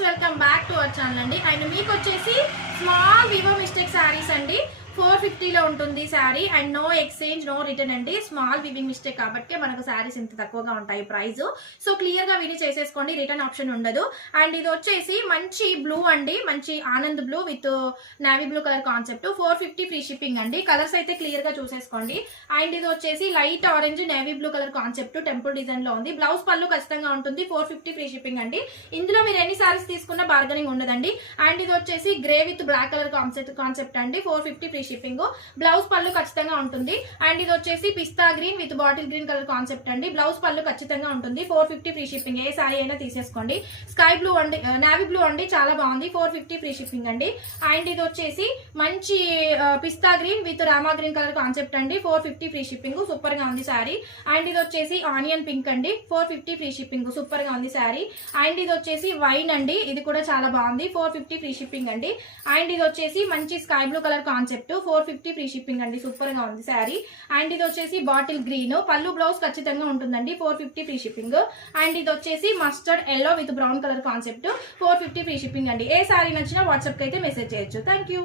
Friends, welcome back to our channel అండి. And మీకు వచ్చేసి స్మాల్ వివో మిస్టేక్ శారీస్ అండి. 450లో ఉంటుంది sari. And no exchange, no return అండి. స్మాల్ వివింగ్ మిస్టేక్ కాబట్టి మనకు శారీస్ ఇంత తక్కువగా ఉంటాయి ప్రైస్. సో క్లియర్ గా విని చేసేసుకోండి, రిటర్న్ ఆప్షన్ ఉండదు. అండ్ ఇది వచ్చేసి మంచి బ్లూ అండి, మంచి Anand blue with navy blue colour concept. 450 free shipping అండి. కలర్స్ అయితే క్లియర్ గా చూసేసుకోండి. అండ్ ఇది వచ్చేసి light orange navy blue colour concept, temple design లో ఉంది. బ్లౌజ్ పళ్ళు ఖచ్చితంగా ఉంటుంది. 450 ఫ్రీ షిప్పింగ్ అండి. ఇందులో మీరు ఎన్ని సారీస్ తీసుకున్నా బార్గెనింగ్ ఉండదండి. అండ్ ఇది వచ్చేసి grey with black colour concept అండి. 450 ఫ్రీ షిప్పింగ్. బ్లౌజ్ పళ్ళు ఖచ్చితంగా ఉంటుంది. అండ్ ఇది వచ్చేసి పిస్తా green with bottle green colour concept అండి. బ్లౌజ్ పళ్ళు ఖచ్చితంగా ఉంటుంది. 450 ఫ్రీ షిప్పింగ్. ఏ సారీ అయినా తీసేసుకోండి. స్కై బ్లూ అండి, నావీ బ్లూ అండి, చాలా బాగుంది. 450 ఫ్రీ షిప్పింగ్ అండి. అండ్ ఇది వచ్చేసి మంచి పిస్తా గ్రీన్ విత్ రామా గ్రీన్ కలర్ కాన్సెప్ట్ అండి. 450 ఫ్రీ షిప్పింగ్. సూపర్ గా ఉంది సారీ. అండ్ ఇది వచ్చేసి ఆనియన్ పింక్ అండి. 450 ఫ్రీ షిప్పింగ్. సూపర్ గా ఉంది సారీ. అండ్ ఇది వచ్చేసి వైన్ అండి, ఇది కూడా చాలా బాగుంది. 450 ఫ్రీ షిప్పింగ్ అండి. అండ్ ఇది వచ్చేసి మంచి sky blue colour concept. 450 free shipping అండి. సూపర్ గా ఉంది శారీ. అండ్ ఇది వచ్చేసి బాటిల్ గ్రీన్, పళ్ళు బ్లౌజ్ ఖచ్చితంగా ఉంటుందండి. 450 ఫ్రీ షిప్పింగ్. అండ్ ఇది వచ్చేసి mustard yellow with brown colour concept. 450 free shipping అండి. ఏ శారీ నచ్చినా వాట్సాప్ కి అయితే మెసేజ్ చేయొచ్చు. Thank you.